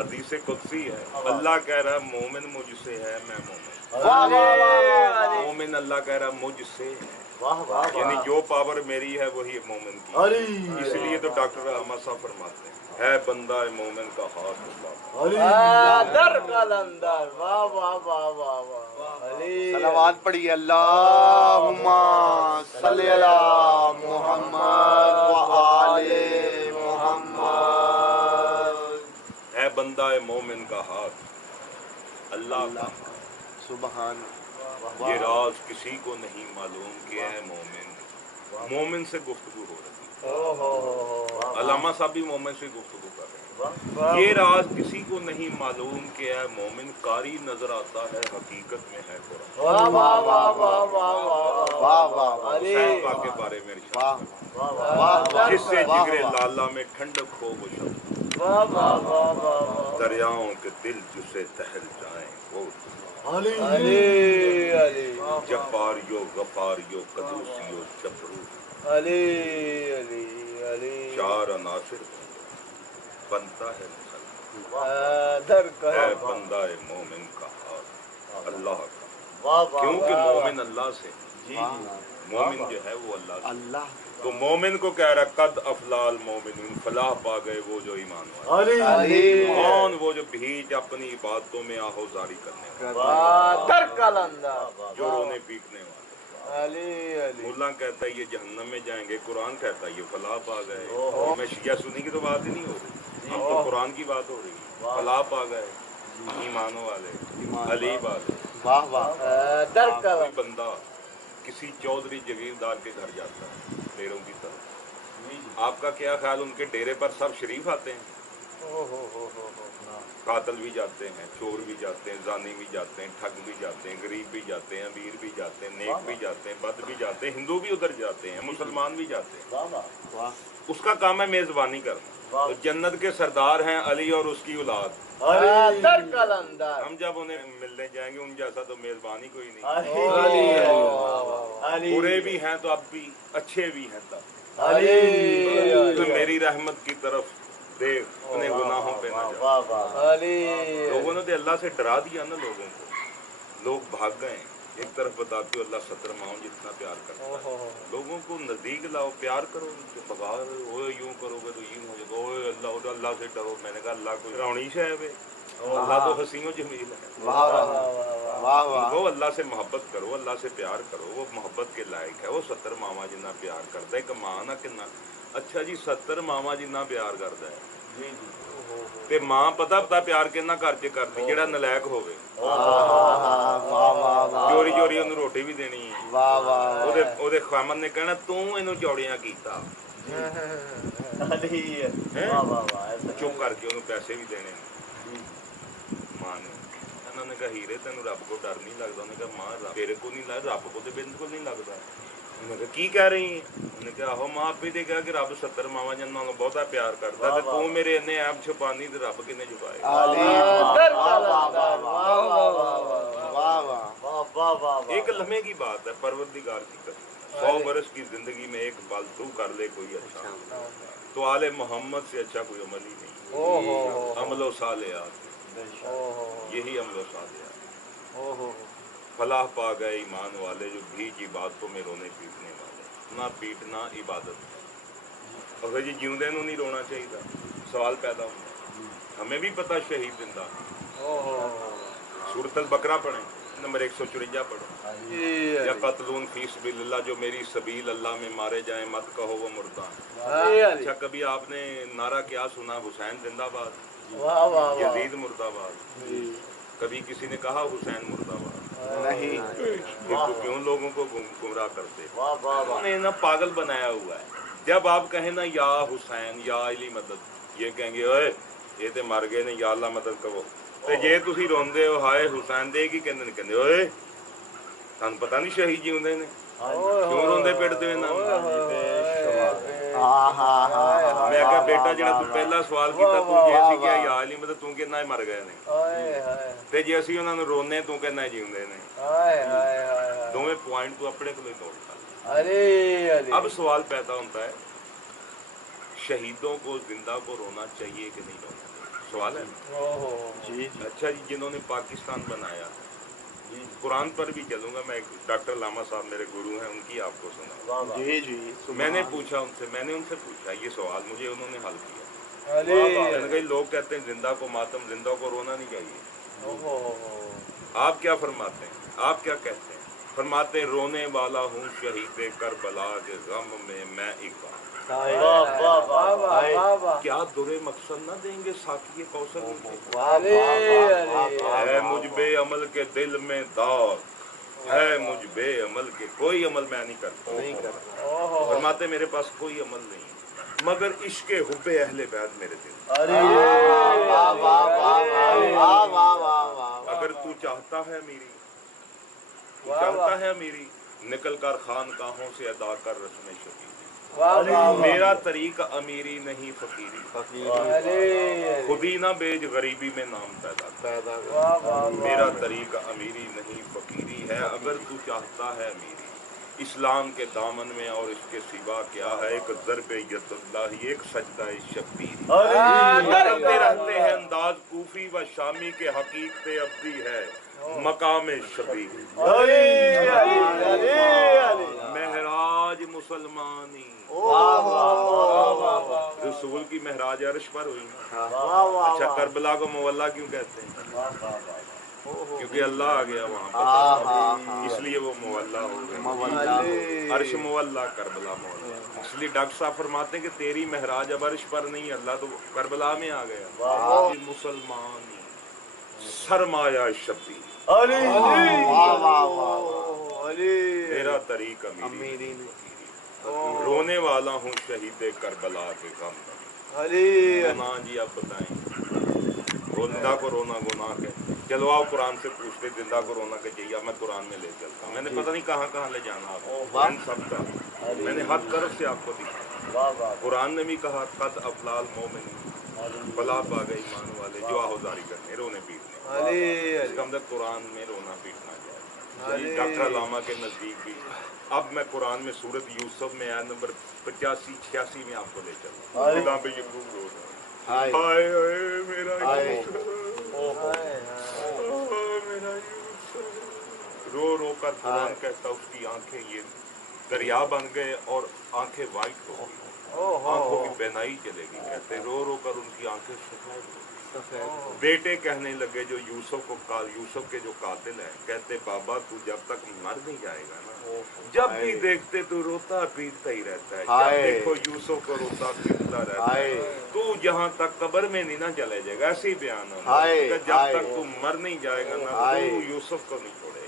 हदीस कुदसी है, अल्लाह कह रहा है मोमिन मुझसे है, मैं मोमिन। मोमिन अल्लाह कह रहा मुझसे है, यानी जो पावर मेरी है वही मोमिन की। इसलिए तो डॉक्टर अहमद साहब फरमाते हैं, है बंदा मोमिन का हाथ सलावत पढ़िए अल्लाहुम्मा सल्ली अला मुहम्मद व आले मुहम्मद। है बंदा मोमिन का हाथ अल्लाह का हाथ। सुबहान। ये राज किसी को नहीं मालूम कि है मोमिन से गुफ्तगू हो रही है। अल्लामा साहब भी मोमिन से गुफ्तगू कर रहे हैं। ये राज किसी को नहीं मालूम कि है मोमिन कारी नजर आता है, हकीकत में है कुरान। हुसैन पाक के बारे में इरशाद, जिससे जिगरे लाला में ठंडक हो वो शब्द, दरियाओं के दिल जिसे तहल जाए वो जब्बारियो गफारियो कदूसियो जबरू, चार अनासिर बनता है मुसलमान। है बंदा मोमिन का हाथ अल्लाह का, क्योंकि मोमिन अल्लाह से, मोमिन जो है वो अल्लाह से। तो मोमिन को कह रहा कद अफलाल मोमिन, फलाह पा गए वो जो ईमान वाले। कौन? वो जो भीज अपनी इबादतों में आहोजारी करने वाले, जो रोने पीटने वाले। मुल्ला कहता है ये जहन्नम में जाएंगे, कुरान कहता है ये फलाह पा गए। मैं शिया सुन्नी की तो बात ही नहीं हो रही, अब तो कुरान की बात हो रही है। फलाह पा गए ईमानों वाले, अली वाले। कोई बंदा किसी चौधरी जगीरदार के घर जाता है डेरों की तरफ, आपका क्या ख्याल, उनके डेरे पर सब शरीफ आते हैं? कातल भी जाते हैं, चोर भी जाते हैं, जानी भी जाते हैं, ठग भी जाते हैं, गरीब भी जाते हैं, अमीर भी जाते हैं, नेक भी जाते हैं, बद भी जाते हैं, हिंदू भी उधर जाते हैं, मुसलमान भी जाते हैं। उसका काम है मेजबानी करना। तो जन्नत के सरदार हैं अली और उसकी औलाद। हम जब उन्हें मिलने जाएंगे उन जैसा तो मेजबानी कोई नहीं। बुरे भी हैं तो अब भी, अच्छे भी हैं तब। तो मेरी रहमत की तरफ देख, अपने गुनाहों पे ना जा। लोगों ने तो अल्लाह से डरा दिया ना लोगों को, लोग भाग गए। एक तरफ बताते हो अल्लाह 70 माओ जितना प्यार करता है, लोगों को नजदीक लाओ, प्यार करो उनके बगार, ओए यूं करोगे तो यूं हो जाएगा, ओए अल्लाह अल्लाह से डरो। मैंने कहा अल्लाह कोई रौनीश है वे, अल्लाह तो हसीनो जमील है। वो अल्लाह से मोहब्बत करो, अल्लाह से प्यार करो, वो मोहब्बत के लायक है। वो 70 मावा जिन्ना प्यार करता है, एक मां ना किन्ना अच्छा जी 70 मावा जिन्ना प्यार करता है ते मां पता प्यार किन्ना घर च करदी, जेड़ा नलायक होवे। चोरी चोरी ओनू रोटी भी देनी है, ओदे खामन ने कहना तू इनू चौड़ियां कीता, चुप करके ओनू पैसे भी देने। मां ने उन्होंने कहा हीरे तेन रब को डर नहीं लगता? उन्होंने कहा मां तेरे को नहीं लगता, रब को तो बिल्कुल नहीं लगता। उन्होंने कहा की कह रही है? उन्होंने कहा आहो मां आपे ने कहा कि रब 70 मावा जिन्ना बहुता प्यार करता, ते तू मेरे इन्ने ऐब छुपानी ते रब किन्ने छुपाए? एक लम्हे की बात है, परवरदिगार की कसम, 100 बरस की जिंदगी में एक पल तू कर ले कोई अच्छा, तो आले मोहम्मद से अच्छा कोई अमल ही नहीं। अमलो सालेहात, यही अमलो सालेहात। फलाह पा गए ईमान वाले जो भीज इबादतों में रोने पीटने वाले। ना पीटना इबादत। अगर जी जिंदे नहीं रोना चाहिए, सवाल पैदा होता। हमें भी पता शहीद जिंदा। सूरत अल बकरा पढ़े, नंबर 154 पढ़े, या कत्लून फी सबीलिल्लाह, जो मेरी सबील अल्लाह में मारे जाएं मत कहो वो मुर्दा। अच्छा कभी आपने नारा क्या सुना, हुसैन जिंदाबाद, यजीद मुर्दाबाद? कभी किसी ने कहा हुसैन मुर्दाबाद? नहीं। तो क्यों लोगों को गुमराह करते? उन्होंने ना पागल बनाया हुआ है। जब आप कहें ना या हुसैन या अली मदद, ये कहेंगे ओए ये तो मर गए ने, या अल्लाह मदद करो। ਤੇ ਜੇ ਤੁਸੀਂ ਰੋਂਦੇ ਹੋ ਹਾਏ ਹੁਸੈਨ ਦੇ, ਕੀ ਕਹਿੰਦੇ ਨੇ? ਕਹਿੰਦੇ ਓਏ ਤੁਹਾਨੂੰ ਪਤਾ ਨਹੀਂ ਸ਼ਹੀਦ ਜਿਉਂਦੇ ਨੇ, ਕਿਉਂ ਰੋਂਦੇ ਪਿੱਟਦੇ ਹੋ ਇਹਨਾਂ ਨੂੰ? ਮੈਂ ਕਿਹਾ ਬੇਟਾ ਜਿਹੜਾ ਤੂੰ ਪਹਿਲਾ ਸਵਾਲ ਕੀਤਾ, ਤੂੰ ਜੇ ਅਸੀਂ ਕਿਹਾ ਯਾ ਅਲੀ ਮਦਦ, ਤੂੰ ਕਹਿੰਦਾ ਮਰ ਗਏ ਨੇ, ਤੇ ਜੇ ਅਸੀਂ ਉਹਨਾਂ ਨੂੰ ਰੋਨੇ ਤੂੰ ਕਹਿੰਦਾ ਜਿਉਂਦੇ ਨੇ। ਦੋਵੇਂ ਪੁਆਇੰਟ ਤੂੰ ਆਪਣੇ ਕੋਲ ਹੀ ਤੋੜਤਾ। अब सवाल पैदा होता है शहीदों को, जिंदा को रोना चाहिए कि नहीं रोना चाहिए? सवाल है? जी अच्छा जी, जिन्होंने पाकिस्तान बनाया, कुरान पर भी चलूंगा मैं, डॉक्टर लामा साहब मेरे गुरु हैं, उनकी आपको सुना। जी मैंने उनसे पूछा ये सवाल, मुझे उन्होंने हल किया। मैंने कहा लोग कहते हैं जिंदा को मातम, जिंदा को रोना नहीं चाहिए, आप क्या फरमाते हैं, आप क्या कहते हैं? फरमाते रोने वाला हूँ शहीद करबला के गम में मैं इकबाल। क्या दुरे मकसद ना देंगे साकी कौशल है मुझ बे अमल के दिल में दाग, है मुझ बे अमल के, कोई अमल मैं नहीं करता। फरमाते मेरे पास कोई अमल नहीं मगर इश्क हुब्बे अहले बैत मेरे दिल। अगर तू चाहता है मेरी, तू चाहता है मेरी, निकल कर खानकाहों से अदा कर रस्म शबीर। मेरा तरीका अमीरी नहीं फकीरी, खुदी ना बेज गरीबी में नाम पैदा कर। मेरा तरीका अमीरी नहीं फकीरी है, अगर तू चाहता है मेरी, इस्लाम के दामन में और इसके सिवा क्या है, एक ज़र्ब यदुल्लाही, एक सजदा शब्बीर। बदलते रहते हैं अंदाज कूफी व शामी के, हकीकत अब्दी है मकाम शबीर। महराज मुसलमानी, रसूल की महराज अर्श पर हुई। अच्छा, करबला को मुवल्ला क्यों कहते हैं? क्योंकि अल्लाह आ गया वहाँ पर, इसलिए वो मुवल्ला हो गया। अर्श मुवल्ला, करबला मुवल्ला। इसलिए डॉक्टर साहब फरमाते हैं कि तेरी महराज अब अर्श पर नहीं, अल्लाह तो करबला में आ गया। मुसलमान सरमाया शबी, मेरा तरीक अमीरी, रोने वाला हूँ शहीद करबला के गम में। गुनाह जी आप बताएं, जिंदा को रोना गुनाह है? चलो आओ कुरान से पूछते, जिंदा को रोना के चाहिए, मैं कुरान में ले चलता हूँ। मैंने पता नहीं कहाँ कहाँ ले जाना आपको, सबका मैंने हर तरफ से आपको दिखा। कुरान ने भी कहा कद अफलाल मोमिन, भला पा गए ईमान वाले जो आहुजारी करने, रोने पीटने। इसका मतलब कुरान में रोना पीटना जाए। डॉक्टर लामा के नजदीक भी अब मैं कुरान में सूरत यूसुफ में आयत नंबर 85-86 में आपको ले चलूँ। पे यकूब रो रहा है, हाय हाय मेरा मेरा रो रो कर कुरान कहता उसकी आंखें ये दरिया बन गए और आंखें वाइट हो गई, आंखों की बेनाई चलेगी। कहते रो रो कर उनकी आंखें सफेद हो गई। बेटे कहने लगे जो यूसुफ के जो कातिल हैं, कहते बाबा तू जब तक मर नहीं जाएगा ना, जब भी देखते तू रोता पीटता ही रहता है, जब देखो यूसुफ को रोता पीटता रहता है, तू जहाँ तक कब्र में नहीं ना चले जाएगा। ऐसे ही बयान है, जब तक तू मर नहीं जाएगा ना, तू यूसुफ को नहीं छोड़ेगा।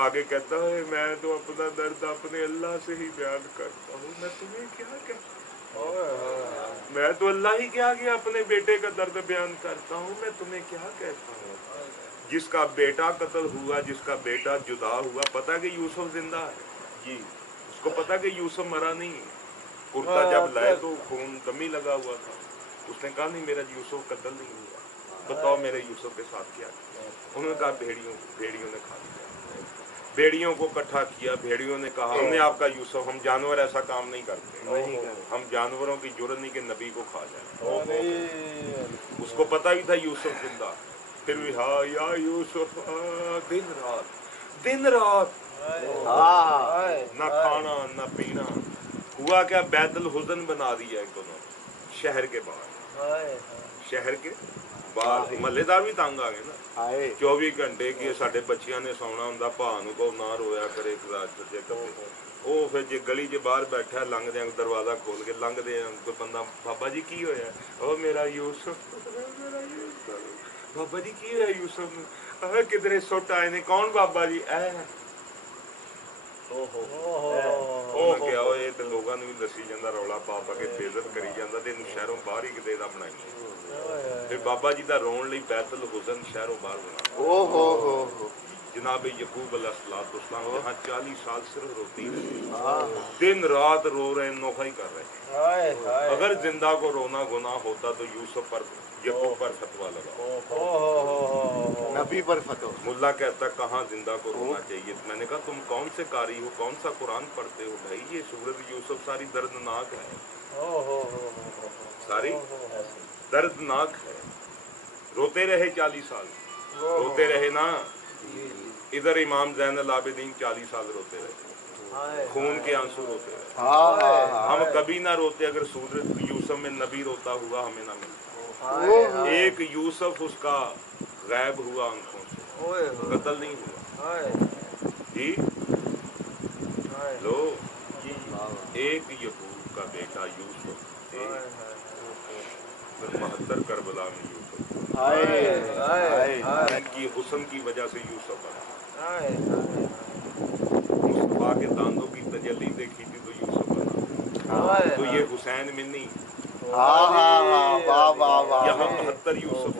आगे कहता है मैं तो अपना दर्द अपने अल्लाह से ही बयान करता हूँ, मैं तुम्हें क्या कहता, मैं तो अल्लाह ही के आगे अपने बेटे का दर्द बयान करता हूँ, मैं तुम्हें क्या कहता हूँ। जिसका बेटा कत्ल हुआ, जिसका बेटा जुदा हुआ, पता कि यूसुफ जिंदा है जी, उसको पता कि यूसुफ मरा नहीं। कुर्ता जब लाए तो खून कमी लगा हुआ था, उसने कहा नहीं मेरा यूसुफ कत्ल नहीं हुआ, बताओ मेरे यूसुफ के साथ क्या किया। उन्होंने कहा भेड़ियों ने खा लिया। भेड़ियों को इकट्ठा किया, भेड़ियों ने कहा हमने आपका यूसुफ, हम जानवर ऐसा काम नहीं करते, हम जानवरों की जुर्त नहीं कि नबी को खा जाए। उसको पता ही था यूसुफ जिंदा, फिर भी हाँ या यूसुफ, दिन रात ना खाना ना पीना। हुआ क्या, बैतुल हुज़न बना दिया एक दोनों शहर के बाहर, शहर के बाहर महल्लेदार भी तंग आ गए ना। 24 घंटे की साढ़े बच्चियां ने सौना होंदा, भा नूं को ना रोया करे ਉਹ ਫਿਰ ਜੇ ਗਲੀ 'ਚ ਬਾਹਰ ਬੈਠਾ ਲੰਘਦੇ ਦਰਵਾਜ਼ਾ ਖੋਲ ਕੇ ਲੰਘਦੇ ਕੋਈ ਬੰਦਾ, ਬਾਬਾ ਜੀ ਕੀ ਹੋਇਆ, ਉਹ ਮੇਰਾ ਯੂਸਫ, ਬਾਬਾ ਜੀ ਕੀ ਹੋਇਆ ਯੂਸਫ ਨੂੰ, ਕਿਧਰੇ ਸੁੱਟ ਆਏ ਨੇ, ਕੌਣ ਬਾਬਾ ਜੀ, ਉਹ ਗਿਆ ਇਹ ਤੇ ਲੋਕਾਂ ਨੂੰ ਵੀ ਦੱਸੀ ਜਾਂਦਾ, ਰੌਲਾ ਪਾ ਪਾ ਕੇ ਬੇਇੱਜ਼ਤ ਕਰੀ ਜਾਂਦਾ, ਤੇ ਇਹਨੂੰ ਸ਼ਹਿਰੋਂ ਬਾਹਰ ਹੀ ਕਿਤੇ ਦਾ ਬਣਾਈ। ਫਿਰ ਬਾਬਾ ਜੀ ਦਾ ਰੋਣ ਲਈ ਬੈਤੁਲ ਹੁਜ਼ਨ ਸ਼ਹਿਰੋਂ ਬਾਹਰ ਬਣਾ। जनाब यकूब अलैहिस्सलाम जहाँ 40 साल सिर्फ रोती रहे, दिन रात रो रहे, नोहा ही कर रहे। अगर जिंदा को रोना गुनाह होता तो यूसुफ पर यकूब पर फतवा लगा, नबी पर फतवा। मुल्ला कहता कहाँ जिंदा को रोना चाहिए। मैंने कहा तुम कौन से कारी हो, कौन सा कुरान पढ़ते हो भाई, ये सूरत यूसुफ सारी दर्दनाक है, सारी दर्दनाक है। रोते रहे 40 साल, रोते रहे ना। इधर इमाम ज़ैनुल आबिदीन 40 साल रोते रहे, खून के आंसू रोते रहे। हम कभी ना रोते अगर सूरत यूसुफ में नबी रोता हुआ हमें ना मिलता। एक यूसुफ उसका गायब हुआ आंखों से, कत्ल नहीं हुआ जी। लो एक यकूब का बेटा यूसुफ, 72 करबला में यूसुफ, इनकी हुस्न की वजह से यूसुफ बना। मुस्तफा के दांतों की तजल्ली देखी थी तो यूसुफ बना। तो ये हुसैन मिन्नी, यहाँ 72 यूसुफ।